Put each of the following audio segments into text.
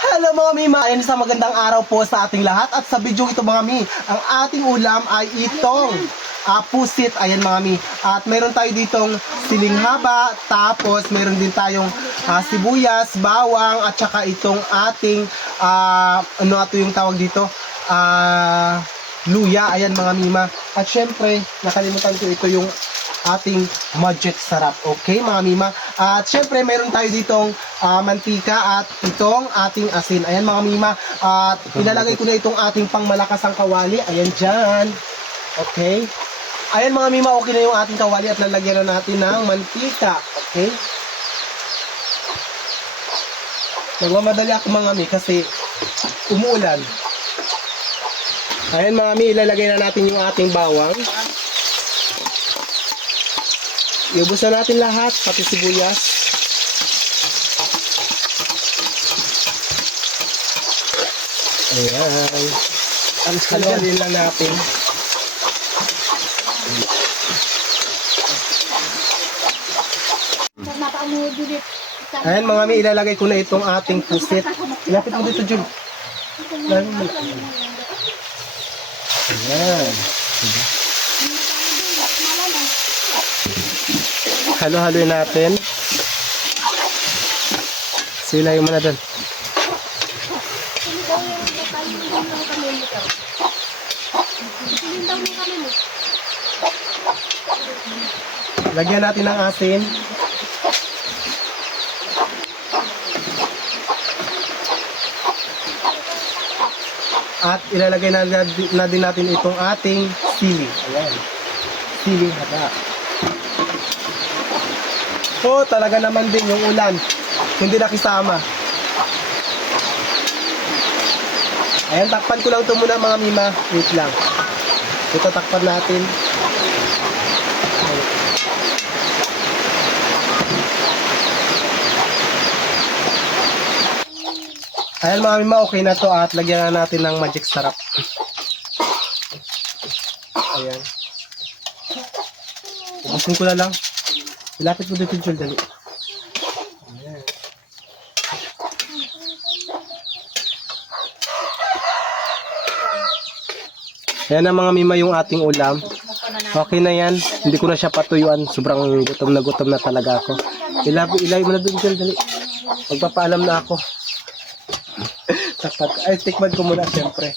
Hello mga mi, ayan sa magandang araw po sa ating lahat. At sa video ito mga mi, ang ating ulam ay itong pusit. Ayan mga mi. At meron tayo ditong siling haba, tapos meron din tayong sibuyas, bawang, at saka itong ating, ano ato yung tawag dito? Luya. Ayan mga mima. At syempre, nakalimutan ko ito yung ating Magic Sarap. Okay mga mima. At syempre meron tayo ditong mantika at itong ating asin. Ayan mga mima. At ilalagay ko na itong ating pangmalakasang kawali. Ayan dyan. Okay. Ayan mga mima, okay na yung ating kawali at lalagyan na natin ng mantika. Okay. Nagmamadali ako mga mi kasi umuulan. Ayan mga mi, ilalagay na natin yung ating bawang. Iubos na natin lahat, pati sibuyas. Ayan. Haluin lang natin. Ayan mga mi, ilalagay ko na itong ating pusit. Ilapit mo dito, Jun. Ayan. Halo-haloy natin. Silay mo na doon. Lagyan natin ng asin. At ilalagay na din natin itong ating sili. Ayan. Sili haba. Oh, talaga naman din yung ulan. Hindi nakisama. Ayan, takpan ko lang ito muna mga mima. Wait lang. Ito takpan natin. Ayan mga mima, okay na to at lagyan na natin ng Magic Sarap. Ayan. Ubusin ko na lang. Ilapit mo dito, Jul, dali. Ayan. Ayan na mga mima yung ating ulam. Okay na yan. Hindi ko na siya patuyuan. Sobrang gutom na talaga ako. Ilay mo na dun, Jul, dali. Magpapaalam na ako. Ay, tikman ko muna siyempre.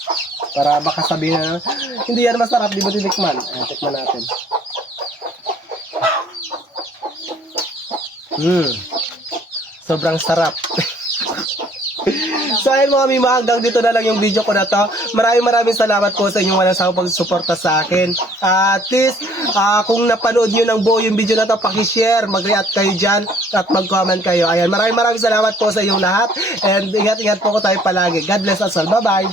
Para baka sabihin na, hindi yan masarap, di ba tinikman? Ayan, tikman natin. Sobrang sarap. So ayun mga mima, hanggang dito na lang yung video ko na to. Maraming salamat po sa inyong walang sawang pagsuporta sa akin. At least, kung napanood nyo ng buo yung video na to, pakishare, mag-react kayo dyan, at mag-comment kayo. Ayan, maraming salamat po sa inyong lahat. And ingat-ingat po ko tayo palagi. God bless us all. Bye-bye.